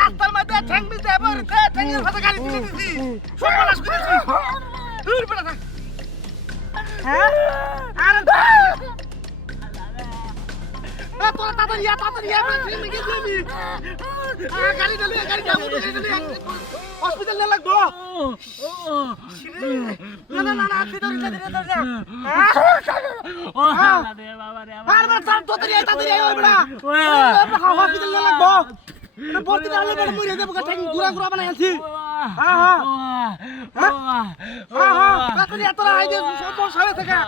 রাস্তার মধ্যে ঠ্যাং দিতে ঠ্যাংয়ের সাথে গাড়ি তুলে দিছি সর্বনাশ করেছি দূর বেড়া থাক হ্যাঁ আরে তোরা তাড়াতাড়ি গাড়ি যাবো হসপিটাল নিয়ে লাগবো না ভিতরে তাড়াতাড়ি হসপিটাল নিয়ে লাগবো ভর্তি তাহলে মরে যাবো ঘুরা বানাই আছি তাড়াতাড়ি তোরা আইদে সব সরে থাকা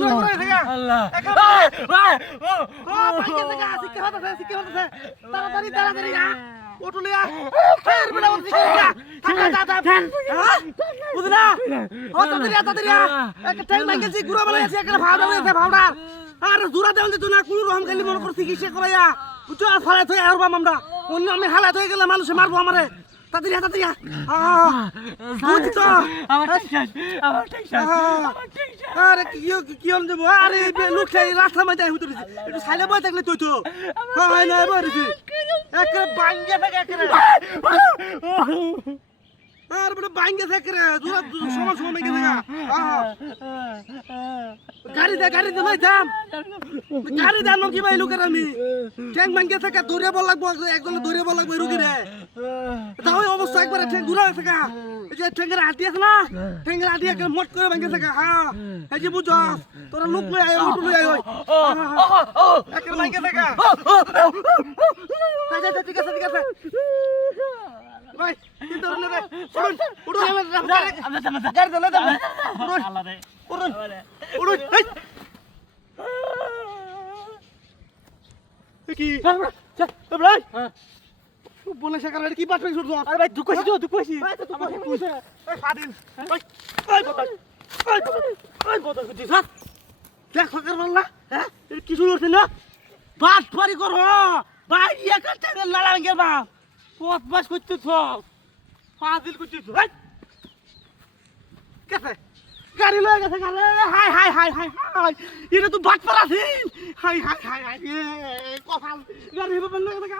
ঘুরা থাকা তাড়াতাড়ি ওটুলে আর জোড়া দেওয়া যেত না কোন রকম খালি মনে করে চিকিৎসা করাইয়া বুঝছো আর ফালাই থয়ে আর আমরা অন্য আমি হালাত হয়ে গেলে মানুষে মারবো আমারে তাড়াতাড়ি আরে কি হল দেবো আরে লোক রাস্তার মধ্যে হুতরেছি একটু সাইলে বই থাকলে তুই তো হয় না বইছি একেবারে বাঙ্গে থাকে একেবারে আর বড় বাঙ্গে থাকে রে সমান ভেঙে থাকে গাড়ি দে লই যাম গাড়ি দে কি ভাই লোকের আমি ট্যাঙ্ক ভাঙ্গে থাকে দৌড়ে বল লাগবো একজন দৌড়ে বল লাগবো রুগী রে তাও অবস্থা একবারে ট্যাঙ্ক ঘুরা থাকে এই যে ট্যাঙ্কের হাতি আছে না ট্যাঙ্কের হাতি একটা মোট করে ভাঙ্গে থাকে হ্যাঁ এই যে বুঝছ তোরা লোক লই আয় উঠু লই আয় একেবারে ভাঙ্গে থাকে ঠিক আছে ভাই কিন্তু রে উড়ুন গাড়ি দলে দাও উড়ুন কি ভাই বলে শেখার কি পাঠ পেয়ে শুরু আরে ভাই দুঃখ হইছি ভাই তো তোমাকে কইছে এই ফাদিন ওই বদল করছিস হ্যাঁ দেখ সরকার বললা হ্যাঁ কি শুরু হচ্ছে না বাস ফারি করো ভাই ইয়া কাটতে লালা ভেঙে বা পথ বাস করতে সব ফাজিল করছিস ভাই কেসে গাড়ি লয়ে গেছে গালে হাই এটা তো বাট পারাছিস হাই কপাল গাড়ি হবে লয়ে গেছে